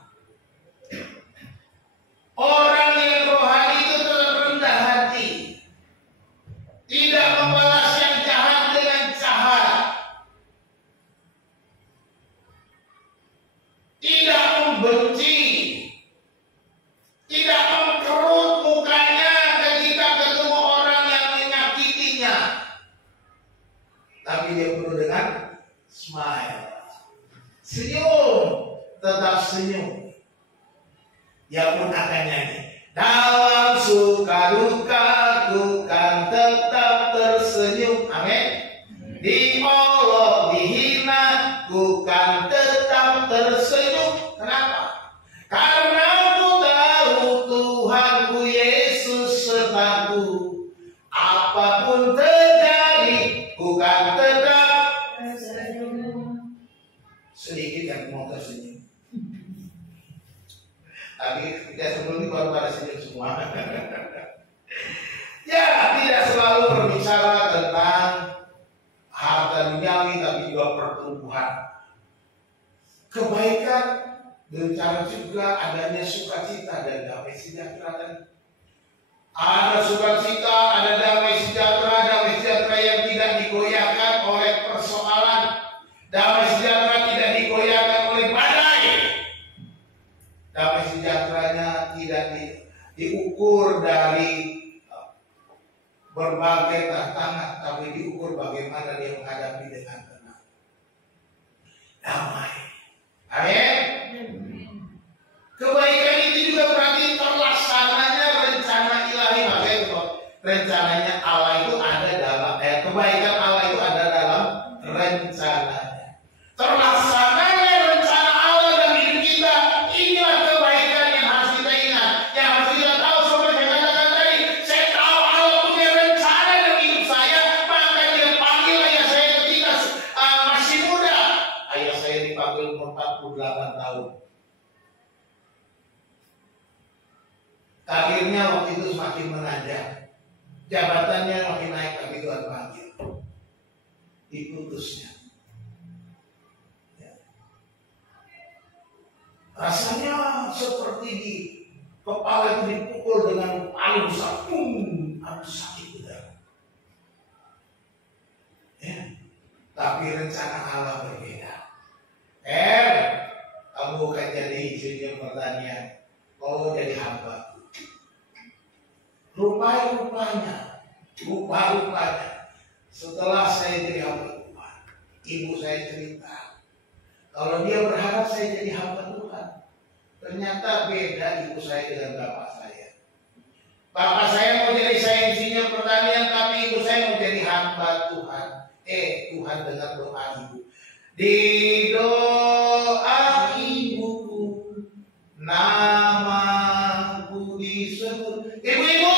Orang yang rohani itu tetap rendah hati, tidak membalas yang jahat dengan jahat, tidak membenci, tidak mengkerut mukanya ketika ketemu orang yang menyakitinya, tapi dia penuh dengan smile, senyum, tetap senyum. Dia pun akan nyanyi, dalam suka duka ku kan tetap tersenyum. Amin. Diolok dihina ku kan tetap tersenyum. Kenapa? Karena ku tahu Tuhanku Yesus sertaku. Apapun terjadi ku kan tetap tersenyum. Sedikit yang mau tersenyum. Tapi ketika sebelum itu baru pada senyum semua. Ya, tidak selalu berbicara tentang harta duniawi, tapi juga pertumbuhan. Kebaikan berbicara juga adanya sukacita dan damai sejahtera. Ada sukacita, ada damai sejahtera yang tidak digoyahkan oleh persoalan. Damai sejahtera tidak digoyahkan oleh badai. Damai sejahteranya tidak diukur dari berbagai tantangan, tapi diukur bagaimana dia menghadapi dengan tenang. Damai. Amin. Kebaikan itu juga berarti terlaksananya rencana ilahi. Makanya rencananya Allah itu ada dalam kebaikan Allah itu ada dalam rencananya. Terlaksananya rencana Allah dalam hidup kita, inilah kebaikan yang harus kita ingat, yang harus kita tahu. Seperti yang katakan tadi, saya tahu Allah punya rencana dalam hidup saya, maka Dia panggil ayah saya ketika masih muda. Ayah saya dipanggil umur 48 tahun. Karirnya waktu itu semakin menanjak, jabatannya makin naik, tapi Tuhan panggil, diputusnya. Ya. Rasanya seperti di kepala itu dipukul dengan palu besar, aduh sakit benar. Ya. Tapi rencana Allah berbeda. Kamu bukan jadi insinyur pertanian, kau jadi hamba. Rupa-rupanya, setelah saya jadi hamba Tuhan, ibu saya cerita, kalau dia berharap saya jadi hamba Tuhan, ternyata beda ibu saya dengan bapak saya. Bapak saya mau jadi saya insinyur pertanian, tapi ibu saya mau jadi hamba Tuhan. Tuhan dengar doa ibu. Di doa ibuku, namaku disebut. Ibu-ibu,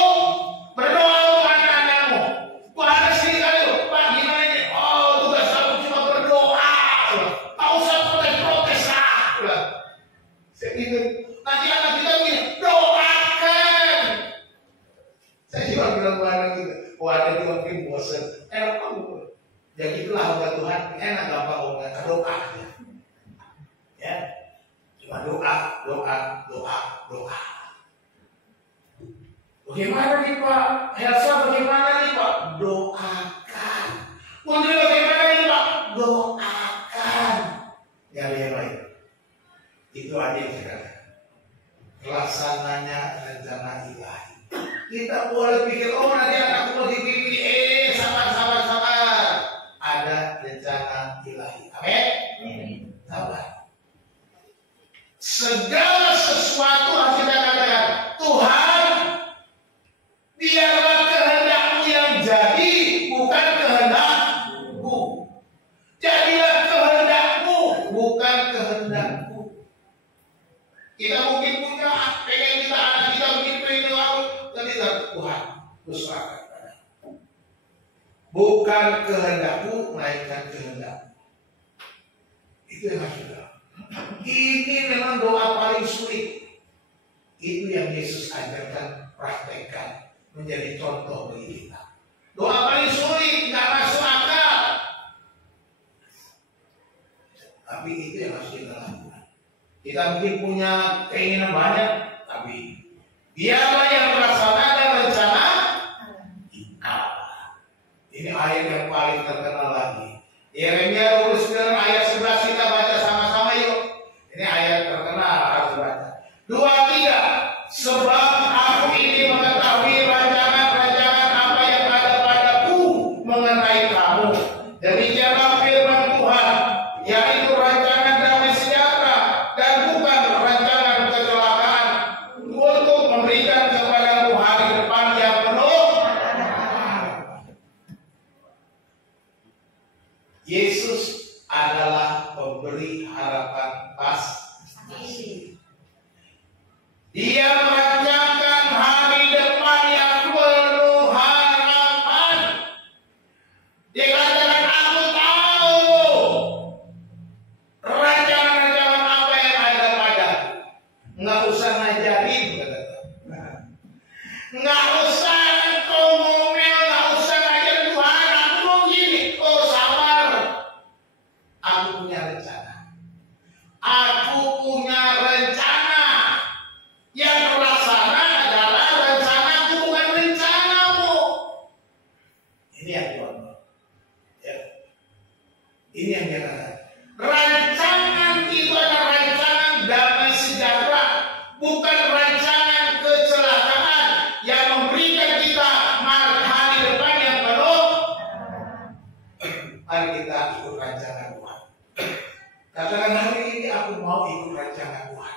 berdoa untuk anak-anakmu. Gua ada sini kali loh, Pak, gimana ini? Oh, tugas aku cuma berdoa. Tak usah protes-protes lah. Saya ingat, nanti anak kita begini, doakan. Saya cuma bilang ke anak kita, ada di waktu bosan. Enak kamu. Jadi itulah hamba Tuhan, enak gampang ngomong, doa aja. Ya, cuma doa. Bagaimana nih Pak? Elsa bagaimana nih Pak? Doakan. Putri bagaimana nih Pak? Doakan. Yang lain. Itu aja yang saya katakan. Pelaksananya rencana ilahi. Kita boleh pikir, oh nanti anakku mau dipilih. Sabar. Ada rencana ilahi. Amin. Sabar. Segala sesuatu harus kita katakan, Tuhan, biarlah kehendak-Mu yang jadi, bukan kehendak-Ku. Jadilah kehendak-Mu, bukan kehendak-Ku. Kita mungkin punya, pengen kita anak kita begitu itu lalu, tapi Tuhan, berserahkan padamu. Bukan kehendak-Ku, melainkan kehendak-Mu. Itu yang harus kita. Ini memang doa paling sulit. Itu yang Yesus ajarkan, praktekkan, menjadi contoh bagi kita. Doa paling sulit, nggak masuk akal. Tapi itu yang harus kita lakukan. Kita mungkin punya keinginan banyak, tapi biarlah yang melaksanakan rencana Allah. Ini ayat yang paling terkenal lagi. Yeremia 29 ayat 11 kita baca sama-sama yuk. Ini ayat terkenal, harus baca. 2-3. Sebab aku ini mengetahui rancangan-rancangan apa yang ada padaku mengenai kamu. Demikianlah firman Tuhan, yaitu rancangan damai sejahtera dan bukan rancangan kecelakaan, untuk memberikan kepadamu hari depan yang penuh. Yesus adalah pemberi harapan pasti. Dia merancangkan hari depan yang penuh harapan. Dia katakan, aku tahu rancangan-rancangan apa yang ada padaku. Nggak usah ngajarin, nggak usah ngomel, nggak usah ngajar Tuhan. Aku mau gini, oh sabar. Aku punya rencana. Aku punya rencana. Yang terlaksana adalah rencanaku, bukan rencanamu. Ini yang Tuhan mau. Ya. Ini yang dia katakan. Rancangan itu adalah rancangan damai sejahtera, bukan rancangan kecelakaan yang memberikan kita hari depan yang penuh. Mari kita ikut rancangan Tuhan. Katakan, hari ini aku mau ikut rancangan Tuhan.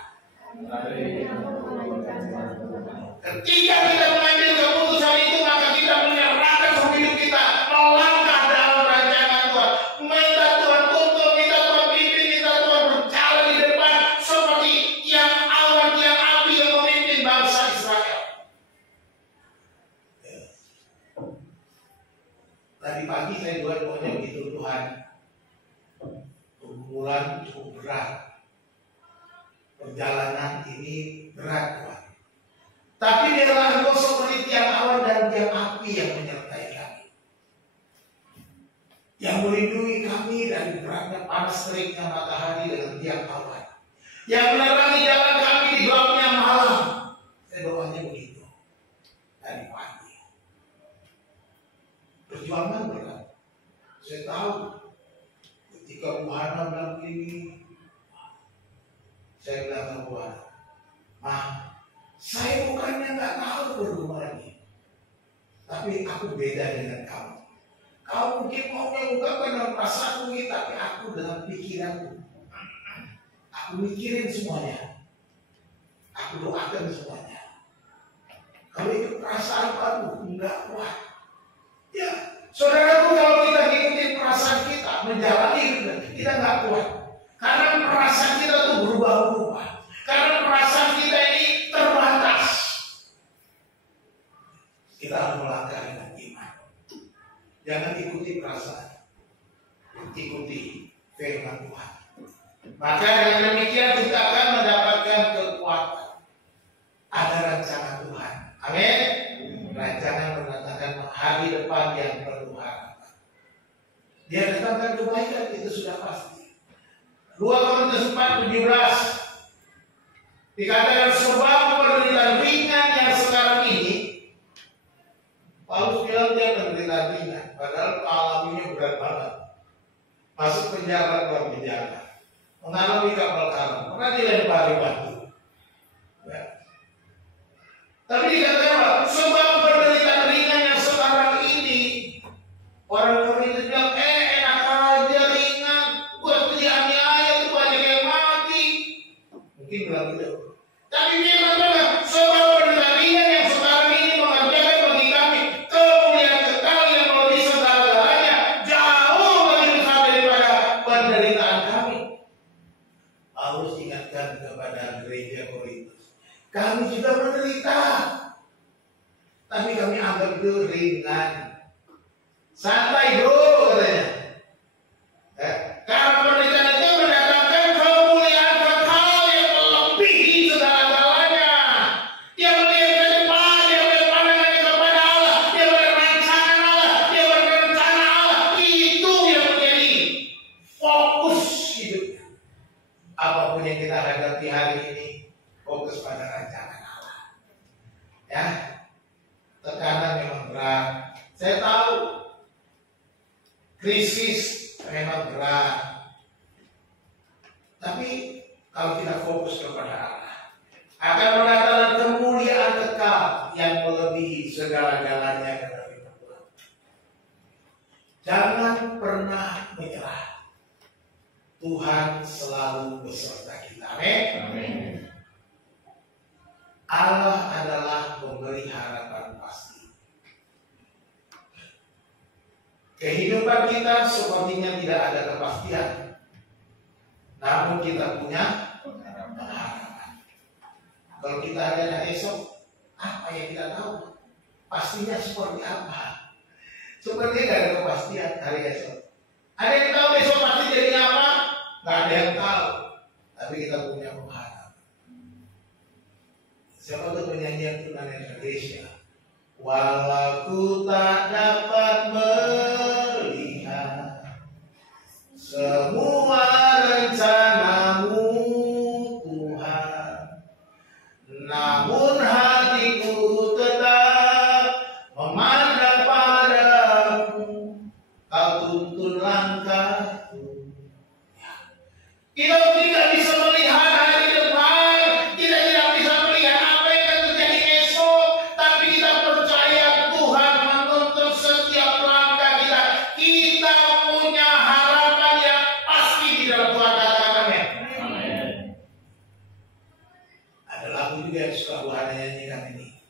Ketika kita mengambil keputusan itu, maka kita menyerahkan seluruh hidup kita, melangkah dalam rancangan Tuhan. Minta Tuhan tuntun, minta Tuhan pimpin, minta Tuhan berjalan di depan seperti yang awan, yang api yang memimpin bangsa Israel. Tadi pagi saya doanya begitu, Tuhan, pergumulan cukup berat. Perjalanan ini berat, Tuhan. Tapi biarlah Engkau seperti tiang awan dan tiang api yang menyertai kami, yang melindungi kami dari beratnya panas teriknya matahari dengan tiang awan, yang menerangi jalan kami di gelapnya malam. Saya doanya begitu dari pagi. Perjuangan berat. Saya tahu ketika Bu Hana bilang ini, saya bilang sama Bu Hana, "Ma, saya bukannya nggak tahu bergumul ini, tapi aku beda dengan kamu. Kamu mungkin mau mengungkapkan dalam perasaanmu, tapi aku dengan pikiranku. Aku mikirin semuanya. Aku doakan semuanya. Kalau itu perasaan aku enggak kuat. Ya, saudaraku, kalau kita ngikutin perasaan kita, menjalani kita nggak kuat. Karena perasaan kita tuh berubah-ubah. Karena perasaan kita ini terbatas. Kita harus melangkah dengan iman. Jangan ikuti perasaan, ikuti firman Tuhan. Maka dengan demikian kita akan mendapatkan kekuatan. Ada rancangan Tuhan. Amin. Rancangan mendatangkan hari depan yang penuh harapan. Dia datangkan kebaikan, itu sudah pasti. 2 Korintus 4:17 dikatakan sebab penderitaan ringan yang sekarang ini, Paulus bilang dia penderitaan ringan, padahal alaminya berat banget. Masuk penjara, keluar penjara, mengalami kapal karam, pernah dilempari batu. Ya. Tapi dikatakan sebab penderitaan ringan yang sekarang ini, orang itu bilang enak aja ringan, buat dianiaya itu banyak yang mati. Mungkin bilang gitu. Tapi dia mengatakan sebab penderitaan ringan yang sekarang ini mengerjakan bagi kami kemuliaan kekal yang melebihi segala-galanya, jauh lebih besar daripada penderitaan kami. Paulus ingatkan kepada gereja Korintus, kami juga menderita, tapi kami anggap itu ringan. Santai bro, katanya. Karena penderitaan itu mendatangkan kemuliaan kekal yang melebihi segala-galanya. Dia melihat ke depan, dia melihat pandangannya kepada Allah, dia melihat rancangan Allah, dia melihat rencana Allah. Itu yang menjadi fokus hidupnya. Apapun yang kita hadapi hari ini, fokus pada rancangan Allah. Ya, tekanan memang berat. Saya tahu krisis memang berat. Tapi kalau kita fokus kepada Allah, akan mendatangkan kemuliaan kekal yang melebihi segala-galanya kata firman Tuhan. Jangan pernah menyerah. Tuhan selalu beserta kita. Amin. Allah adalah pemberi harapan pasti. Kehidupan kita sepertinya tidak ada kepastian, namun kita punya harapan. Kalau kita ada esok, apa yang kita tahu? Pastinya seperti apa? Sepertinya tidak ada kepastian hari esok. Ada yang tahu besok pasti jadi apa? Nggak ada yang tahu. Tapi kita punya pengharapan. Siapa tuh penyanyi Tuhan Indonesia? Walau ku tak dapat melihat semua rencanamu Tuhan, namun hatiku tetap memandang padamu, kau tuntun langkahku. Kita tidak bisa melihat hari depan, kita tidak bisa melihat apa yang akan terjadi esok, tapi kita percaya Tuhan menuntun setiap langkah kita. Kita punya harapan yang pasti di dalam Tuhan. Katakan amin. Ada lagu juga yang suka Bu Hana nyanyikan ini.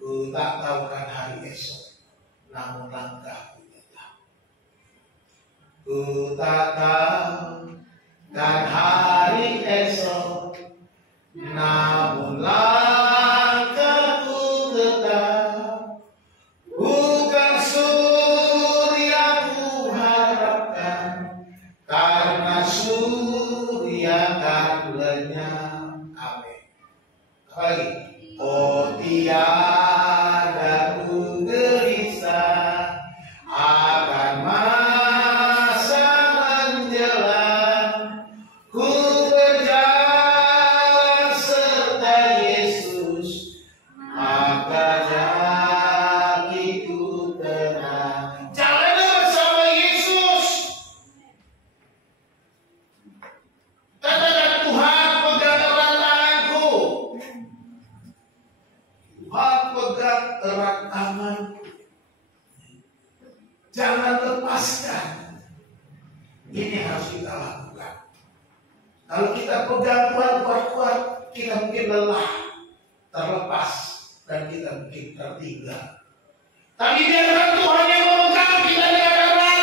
Ku tak tahu kan hari esok, namun langkahku tetap. Ku tak tahu kan hari esok, namun langkahku tetap. Bukan surya ku harapkan, karena surya kan lenyap. Amin. Apa lagi? Oh tiada tiada ku gelisah akan masa menjelang. Ku berjalan serta Yesus, maka hatiku tenang. Jalanlah bersama Yesus. Katakan, Tuhan pegang erat tanganku. Tuhan pegang erat tanganku. Jangan lepaskan. Ini harus kita lakukan. Kalau kita pegang Tuhan kuat-kuat, kita mungkin lelah, terlepas, dan kita mungkin tertinggal. Tapi biarkan Tuhan yang memegang kita dengan erat,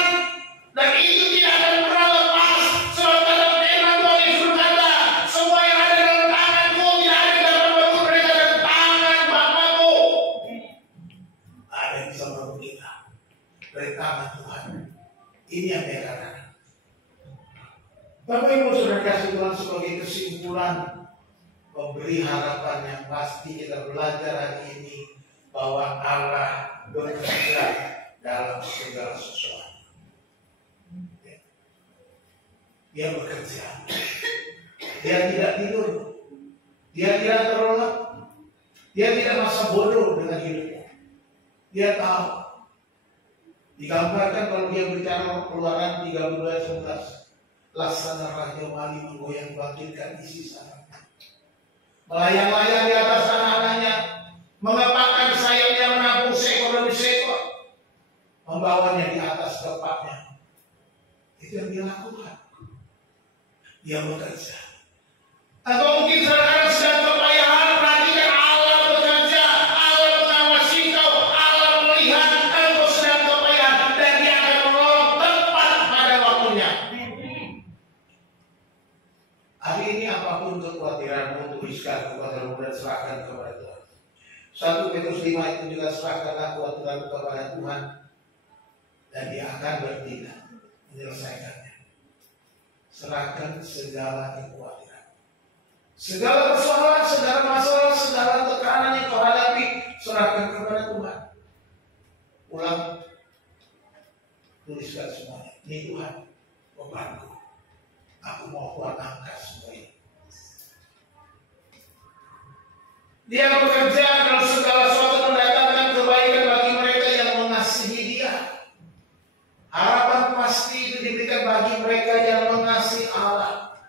dan itu tidak akan pernah lepas. Sebab dalam firman Tuhan Yesus berkata, semua yang ada dalam tanganku tidak ada yang dapat merebut mereka dari tangan Bapakku. Ada yang bisa merebut kita dari tangan Tuhan. Ini yang dia katakan. Bapak Ibu Saudara kasih Tuhan, sebagai kesimpulan memberi harapan yang pasti, kita belajar hari ini bahwa Allah bekerja dalam segala sesuatu. Dia bekerja. Dia tidak tidur. Dia tidak terlelap. Dia tidak merasa bodoh dengan hidupnya. Dia tahu. Digambarkan kalau dia bicara Keluaran 32:11. Laksana Raja Wali menggoyang bangkitkan isi sana. Melayang-layang di atas anak-anaknya, mengepakkan sayapnya menampung seekor demi seekor, membawanya di atas kepaknya. Itu yang dia lakukan. Dia bekerja. Atau mungkin saudara sedang kepayahan, perhatikan Allah bekerja. Allah mengawasi kau, Allah melihat engkau sedang kepayahan, dan dia akan menolong tepat pada waktunya. Hari ini apapun kekhawatiranmu, tuliskan kekhawatiranmu dan serahkan kepada Tuhan. 1 Petrus 5 itu juga serahkanlah kekhawatiranmu kepada Tuhan, dan dia akan bertindak menyelesaikannya. Serahkan segala kekhawatiran, segala persoalan, segala masalah, segala tekanan yang kau hadapi, serahkan kepada Tuhan. Ulang, tuliskan semuanya. Ini Tuhan, bebanku. Aku mau Tuhan angkat semua ini. Dia bekerja dalam segala sesuatu, mendatangkan kebaikan bagi mereka yang mengasihi Dia. Harapan pasti itu diberikan bagi mereka yang mengasihi Allah.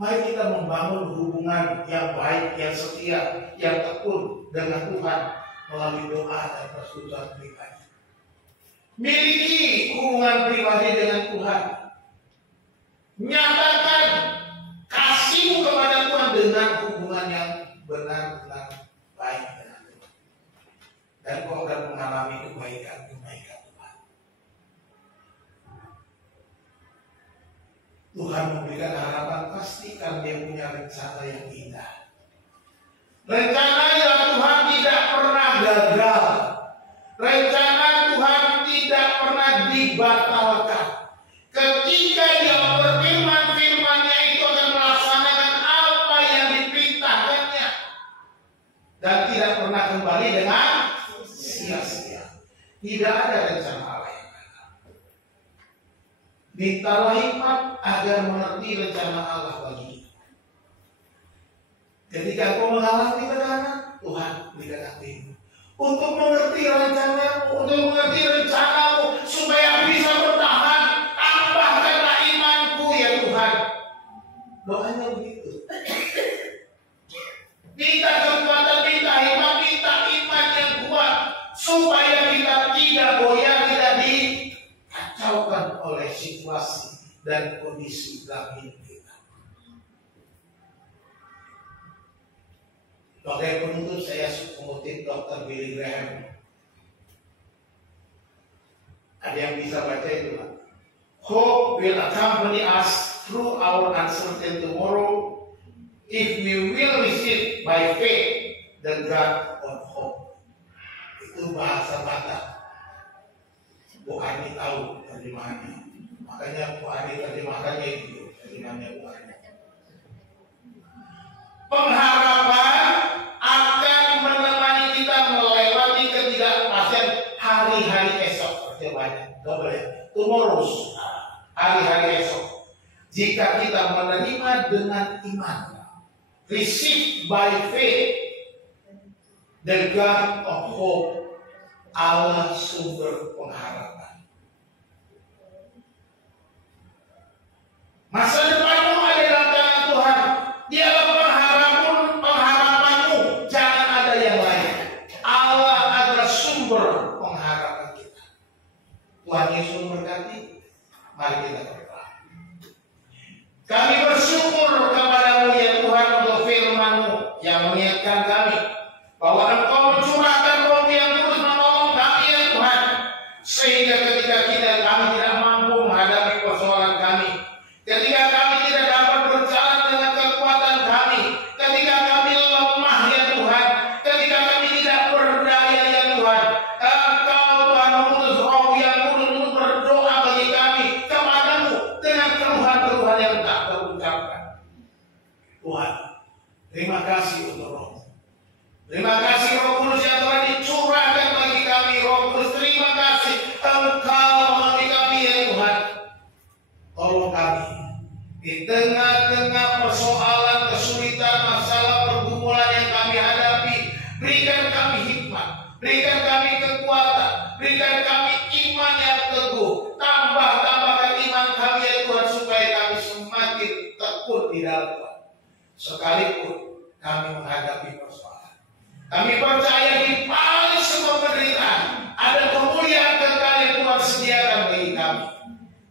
Mari kita membangun hubungan yang baik, yang setia, yang tekun dengan Tuhan melalui doa dan persekutuan pribadi. Miliki hubungan pribadi dengan Tuhan. Nyatakan kasihmu kepada Tuhan dengan hubungan yang benar-benar baik dengan Tuhan. Dan kau akan mengalami kebaikan-kebaikan Tuhan. Tuhan memberikan harapan, pastikan Dia punya rencana yang indah. Rencana yang Tuhan tidak pernah gagal. Rencana Tuhan tidak pernah dibatalkan. Ketika Dia berfirman, firman-Nya itu akan melaksanakan apa yang diperintahkannya. Dan tidak pernah kembali dengan sia-sia. Tidak ada rencana Allah yang gagal. Mintalah hikmat agar mengerti rencana Allah bagi kita. Ketika kau mengalami tekanan, Tuhan berikan hatimu untuk mengerti rencanamu, untuk mengerti rencanamu, supaya bisa bertahan. Tambahkanlah imanku ya Tuhan. Doanya begitu. Minta kekuatan, minta hikmat, minta iman yang kuat, supaya kita tidak goyah, tidak dikacaukan oleh situasi dan kondisi dalam hidup kita. Sebagai penutup, saya mengutip Dr. Billy Graham. Ada yang bisa baca itu, Pak? Hope will accompany us through our uncertain tomorrow if we will receive by faith the God of hope. Itu bahasa Batak. Bu Ani tahu terjemahannya. Makanya Bu Ani terjemahkannya itu. Terjemahannya Bu Ani. Pengharapan tomorrows, hari-hari esok, jika kita menerima dengan iman, receive by faith, the God of hope, Allah sumber pengharapan. Masa depanmu ada dalam tangan Tuhan. Dialah pengharapanmu, jangan ada yang lain. Allah adalah sumber pengharapan kita. Tuhan Yesus memberkati. Mari kita berdoa. Kami bersyukur kepadamu ya Tuhan untuk firman-Mu yang mengingatkan kami bahwa Engkau mencurahkan Roh-Mu yang terus menolong kami ya Tuhan, sehingga ketika kami tidak mampu menghadapi persoalan kami, ketika kami tidak dapat berjalan dengan kekuatan kami, ketika kami lemah ya Tuhan, ketika kami tidak berdaya ya Tuhan, Engkau Tuhan mengutus Roh yang kudus untuk berdoa bagi kami kepadamu dengan keluhan-keluhan yang tak terucapkan. Tuhan, terima kasih untuk Roh. Terima kasih Roh Kudus yang telah dicurahkan bagi kami. Roh Kudus, terima kasih Engkau melalui kami ya Tuhan. Tolong kami di tengah-tengah persoalan, kesulitan, masalah, pergumulan yang kami hadapi. Berikan kami hikmat, berikan kami kekuatan, berikan kami iman yang teguh. Tambahkan iman kami ya Tuhan, supaya kami semakin tekun di dalam Tuhan. Sekalipun kami menghadapi persoalan, kami percaya di balik semua penderitaan ada kemuliaan kekal yang Tuhan sediakan bagi kami.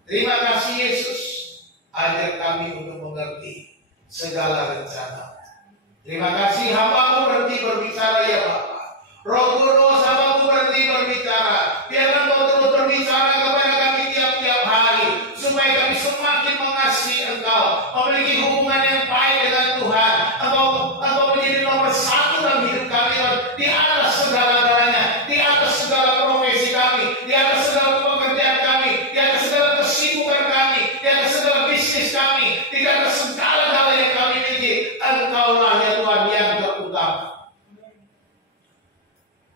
Terima kasih Yesus, ajar kami untuk mengerti segala rencana. Terima kasih hamba-Mu berhenti berbicara ya Bapa. Roh Kudus, hamba-Mu berhenti berbicara. Biarlah Engkau terus berbicara kepada kami tiap-tiap hari, supaya kami semakin mengasihi Engkau, memiliki hubungan yang baik dengan Tuhan. Engkau menjadi nomor satu dalam hidup kami, di atas segala-galanya, di atas segala profesi kami, di atas segala pekerjaan kami, di atas segala kesibukan kami, di atas segala bisnis kami, di atas segala-galanya yang kami miliki. Engkaulah ya Tuhan yang terutama.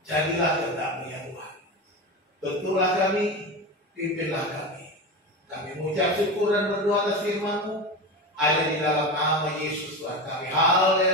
Jadilah kehendak-Mu ya Tuhan. Bentuklah kami, pimpinlah kami. Kami mengucap syukur dan berdoa atas firman-Mu. Ada di dalam nama Yesus Tuhan kami. Haleluya.